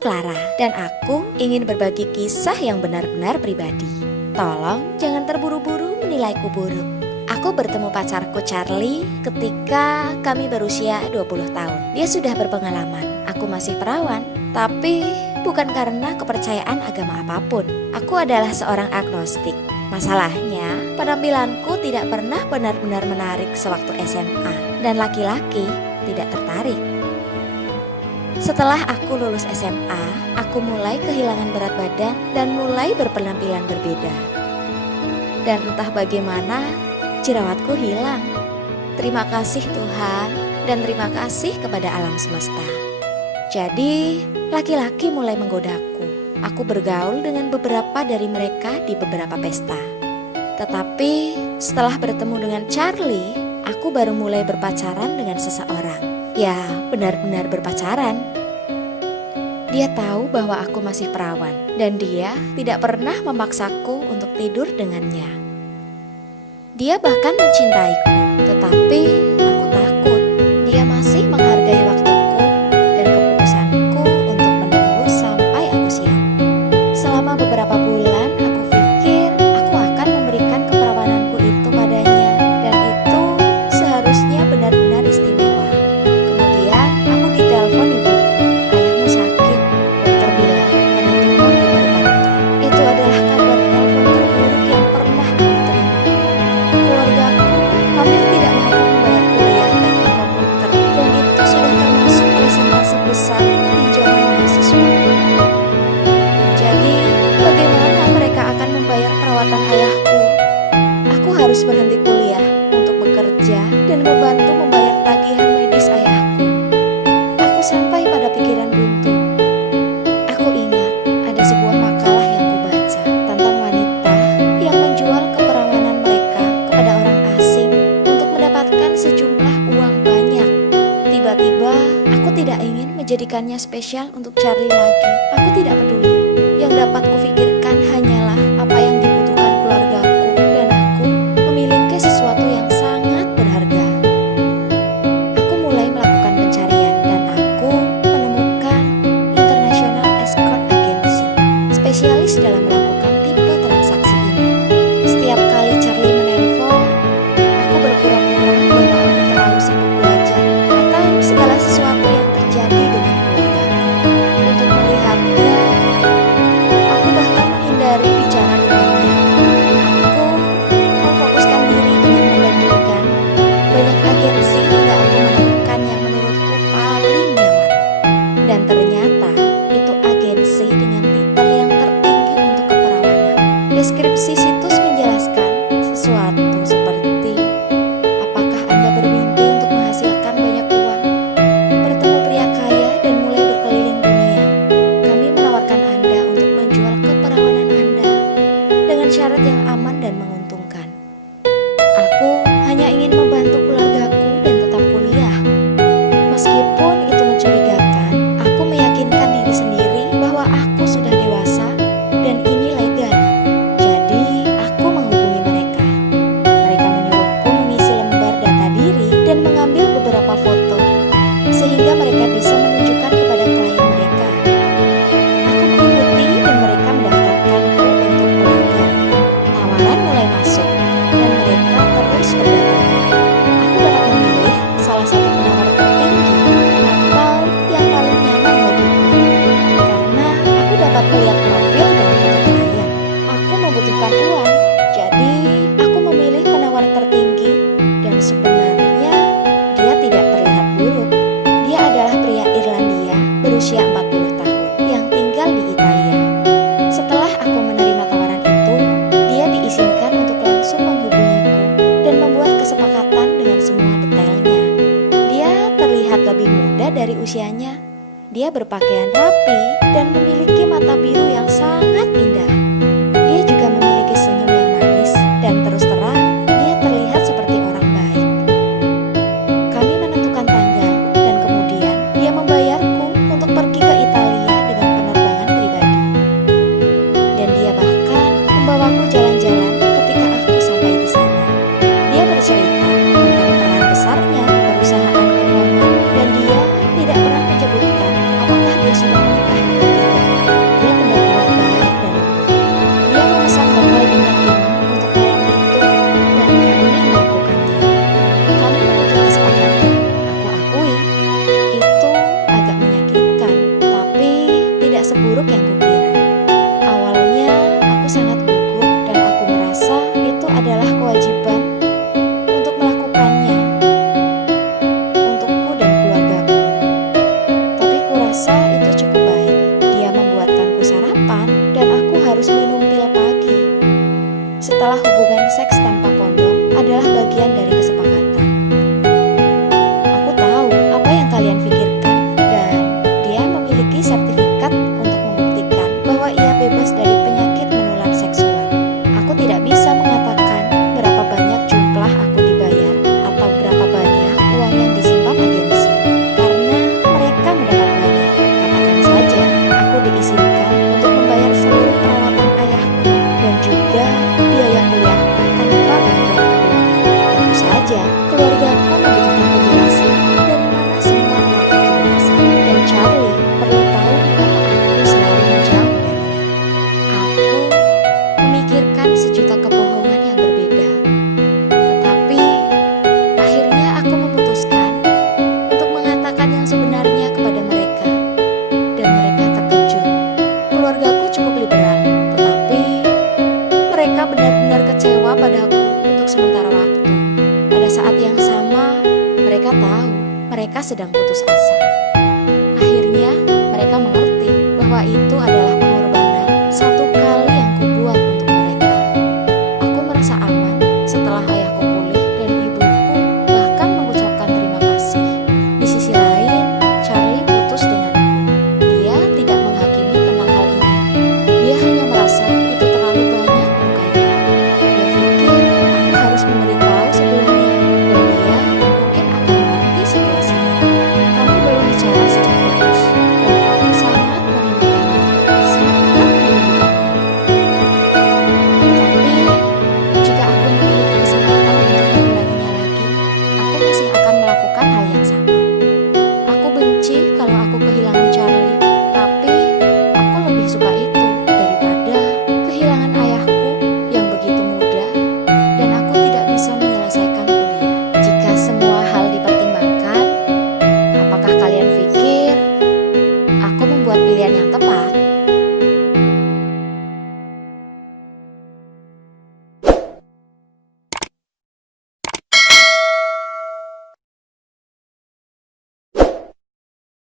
Clara, dan aku ingin berbagi kisah yang benar-benar pribadi. Tolong jangan terburu-buru menilaiku buruk. Aku bertemu pacarku Charlie ketika kami berusia 20 tahun. Dia sudah berpengalaman, aku masih perawan. Tapi bukan karena kepercayaan agama apapun. Aku adalah seorang agnostik. Masalahnya, penampilanku tidak pernah benar-benar menarik sewaktu SMA. Dan laki-laki tidak tertarik. Setelah aku lulus SMA, aku mulai kehilangan berat badan dan mulai berpenampilan berbeda. Dan entah bagaimana, jerawatku hilang. Terima kasih Tuhan dan terima kasih kepada alam semesta. Jadi, laki-laki mulai menggodaku. Aku bergaul dengan beberapa dari mereka di beberapa pesta. Tetapi, setelah bertemu dengan Charlie, aku baru mulai berpacaran dengan seseorang. Ya, benar-benar berpacaran. Dia tahu bahwa aku masih perawan dan dia tidak pernah memaksaku untuk tidur dengannya. Dia bahkan mencintaiku, tetapi aku takut. Dia masih menghargai waktuku dan keputusanku untuk menunggu sampai aku siap. Selama beberapa bulan, aku pikir aku akan memberikan keperawananku itu padanya dan itu seharusnya benar-benar istimewa. Besar pinjaman mahasiswa. Jadi, bagaimana mereka akan membayar perawatan ayahku? Aku harus berhenti kuliah untuk bekerja dan membantu membayar tagihan medis ayahku. Aku sampai pada pikiran buntu. Aku ingat ada sebuah makalah yang kubaca tentang wanita yang menjual keperawanan mereka kepada orang asing untuk mendapatkan sejumlah uang banyak. Tiba-tiba, aku tidak ingin menjadikannya spesial untuk Charlie lagi. Aku tidak peduli. Yang dapat kufikirkan hanyalah apa yang dibutuhkan keluargaku dan aku memiliki sesuatu yang sangat berharga. Aku mulai melakukan pencarian dan aku menemukan International Escort Agency, spesialis dalam melakukan tipe transaksi ini. Setiap kali Charlie menelpon, aku berpura-pura bahwa aku terlalu sibuk belajar atau segala sesuatu yang terjadi dengan keluargaku. Untuk melihatnya, aku bahkan menghindari bicara dengannya. Aku memfokuskan diri dengan membandingkan banyak agensi hingga aku menemukan yang menurutku paling nyaman. Dan ternyata itu agensi dengan titel yang tertinggi untuk keperawanan. Deskripsi situs menjelaskan sesuatu seperti, apakah Anda bermimpi untuk menghasilkan banyak uang? Bertemu pria kaya dan mulai berkeliling dunia. Kami menawarkan Anda untuk menjual keperawanan Anda dengan syarat yang aman dan menguntungkan. Aku hanya ingin membantu keluargaku dan tetap kuliah. Meskipun itu mencurigakan, aku meyakinkan diri sendiri bahwa aku sudah dewasa dan ini legal. Jadi, aku menghubungi mereka. Mereka menyuruhku mengisi lembar data diri dan mengambil beberapa foto, sehingga mereka bisa menunjukkan kepada klien mereka. Aku mengikuti dan mereka mendaftarkanku untuk pelanggan. Tawaran mulai masuk dan mereka terus berdatangan. Aku dapat memilih salah satu penawar tertinggi atau yang paling nyaman bagiku. Karena aku dapat melihat profil dan foto klien. Aku membutuhkan uang, jadi aku memilih penawar tertinggi dan sebenarnya dia tidak terlihat buruk. Dia adalah pria Irlandia berusia 40 tahun yang tinggal di Italia. Setelah aku menerima tawaran itu, dia diizinkan untuk langsung menghubungiku dan membuat kesepakatan dengan semua detailnya. Dia terlihat lebih muda dari usianya. Dia berpakaian rapi dan memiliki mata biru yang sangat indah. Dia juga memiliki senyum yang manis dan terus terang, dia terlihat seperti orang baik. Kami menentukan tanggal dan kemudian dia membayarku untuk pergi ke Italia dengan penerbangan pribadi. Dan dia bahkan membawaku jalan-jalan ketika aku sampai di sana. Dia bercerita tentang peran besarnya di perusahaan keuangan dan dia tidak pernah menyebutkan apakah dia sudah menikah atau tahu mereka sedang putus asa. Akhirnya mereka mengerti bahwa itu